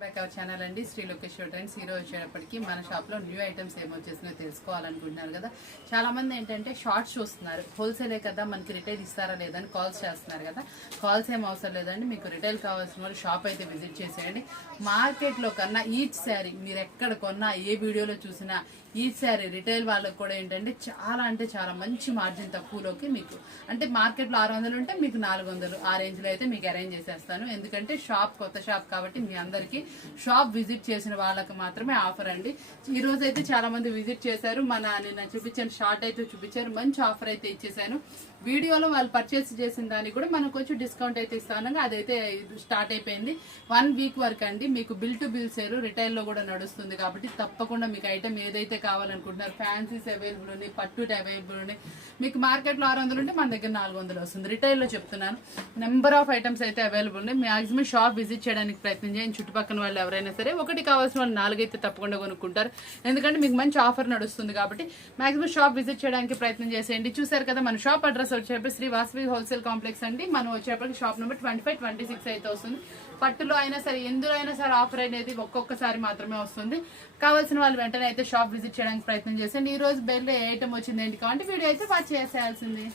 Back our channel అండి Shri Lokeshwar trends. ఈరోజు వచ్చేటప్పటికి మన షాప్లో న్యూ ఐటమ్స్ ఏమొచ్చేసినాయో తెలుసుకోవాలనుకుంటున్నారు కదా. చాలా మంది ఏంటంటే షార్ట్స్ చూస్తున్నారు, హోల్సేలే కదా మనకి రిటైల్ ఇస్తారా లేదని కాల్స్ చేస్తున్నారు కదా. కాల్స్ ఏం అవసరం లేదండి, మీకు రిటైల్ కావాల్సిన వాళ్ళు షాప్ అయితే విజిట్ చేసేయండి. మార్కెట్లో కన్నా ఈచ్ శారీ మీరు ఎక్కడ కొన్నా ఏ వీడియోలో చూసినా ఈచ్ శారీ రిటైల్ వాళ్ళకి కూడా ఏంటంటే చాలా మంచి మార్జిన్ తక్కువలోకి మీకు అంటే మార్కెట్లో 600 ఉంటే మీకు 400 ఆ రేంజ్లో అయితే మీకు అరేంజ్ చేసేస్తాను. ఎందుకంటే షాప్ కొత్త షాప్ కాబట్టి మీ అందరికీ షాప్ విజిట్ చేసిన వాళ్ళకి మాత్రమే ఆఫర్ అండి. ఈ రోజు అయితే చాలా మంది విజిట్ చేశారు, నిన్న చూపించాను షార్ట్ అయితే చూపించారు, మంచి ఆఫర్ అయితే ఇచ్చేసాను. వీడియోలో వాళ్ళు పర్చేస్ చేసిన దానికి కూడా మనం కొంచెం డిస్కౌంట్ అయితే ఇస్తాను. అదైతే స్టార్ట్ అయిపోయింది 1 వీక్ వరకు అండి. మీకు బిల్ టు బిల్ సేరు రిటైల్లో కూడా నడుస్తుంది కాబట్టి తప్పకుండా మీకు ఐటమ్ ఏదైతే కావాలనుకుంటున్నారు ఫ్యాన్సీస్ అవైలబుల్ ఉన్నాయి, పట్టు అవైలబుల్ ఉన్నాయి. మీకు మార్కెట్లో 600 ఉంటే మన దగ్గర 400 వస్తుంది. రిటైల్లో చెప్తున్నాను, నెంబర్ ఆఫ్ ఐటమ్స్ అయితే అవైలబుల్ ఉన్నాయి. మాక్సిమం షాప్ విజిట్ చేయడానికి ప్రయత్నం చేయండి. చుట్టుపక్కల వాళ్ళు ఎవరైనా సరే ఒకటి కావాల్సిన వాళ్ళు 4 అయితే తప్పకుండా కొనుక్కుంటారు. ఎందుకంటే మీకు మంచి ఆఫర్ నడుస్తుంది కాబట్టి మాక్సిమం షాప్ విజిట్ చేయడానికి ప్రయత్నం చేసేయండి. చూసారు కదా, మన షాప్ అడ్రస్ వచ్చేప్పటికి శ్రీ వాసవి హోల్సేల్ కాంప్లెక్స్ అండి. మనం వచ్చేప్పటికి షాప్ నెంబర్ 25, 26 అయితే వస్తుంది. పట్టులో అయినా సరే ఎందులో అయినా సరే ఆఫర్ అనేది ఒక్కొక్కసారి మాత్రమే వస్తుంది. కావాల్సిన వాళ్ళు వెంటనే అయితే షాప్ విజిట్ చేయడానికి ప్రయత్నం చేసేయండి. ఈ రోజు బెల్ ఏ ఐటమ్ వచ్చింది ఏంటి కాబట్టి వీడియో అయితే వాచ్ చేసేయాల్సింది.